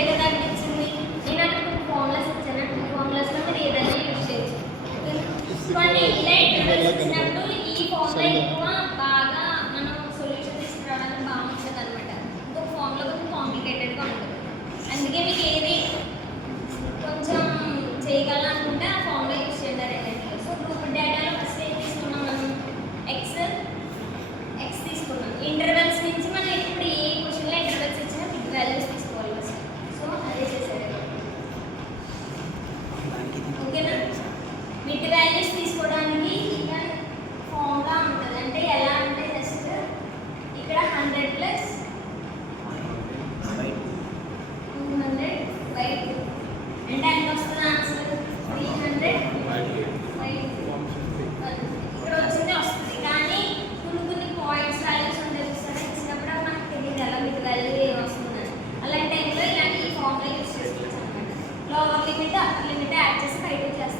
ఈజీగా కదా అనిపించింది. నేను అక్కడ కొన్ని ఫార్ములాస్ ఇచ్చాను, ఈ ఫార్ములాస్లో మీరు ఏదైనా యూజ్ చేయొచ్చు. కొన్ని ఇలా ఇంటర్వెల్స్ ఇచ్చినప్పుడు ఈ ఫార్ములా ఎక్కువ బాగా మనం సొల్యూషన్ తీసుకురావడానికి బాగా ఉంటుంది అనమాట. ఇంకొక ఫార్ములా కొంచెం కాంప్లికేటెడ్గా ఉంటుంది. అందుకే మీకు ఏది కొంచెం చేయగలనుకుంటే ఆ ఫార్ములా యూజ్ చేయండి రెండింటిలో. సో గ్రూప్ డేటాలో ఫస్ట్ ఏం తీసుకున్నాం మనం? ఎక్స్ తీసుకున్నాం. ఇంటర్వెల్స్ నుంచి మనం ఇప్పుడు ఏ క్వశ్చన్లో ఇంటర్వెల్స్ ఇచ్చినా బిగ్ వాల్యూస్ తీసుకోవాలి ఫస్ట్. సో అదే చేశారు. ఓకేనా? బిగ్ వాల్యూస్ తీసుకోవడానికి ఇక్కడ ఫార్ములా ఉంటుంది. అంటే ఎలా అంటే జస్ట్ ఇక్కడ 100 ప్లస్ 200/2 అంటే ఎంత వస్తుంది ఆన్సర్? 300/2. ఇక్కడ వచ్చిందే వస్తుంది. కానీ కొన్ని పాయింట్స్ వాల్యూస్ ఉంటాయి చూస్తారా, ఇచ్చినప్పుడు మనకు తెలియదు ఎలా బిగ్ వాల్యూ ఏం వస్తుందని. అలాంటి టైంలో ఇలాంటి ఈ ఫార్ములా యూజ్ చేసుకోవచ్చు అనమాట. Lower limit upper limit add చేసి బయటకు చేస్తాం.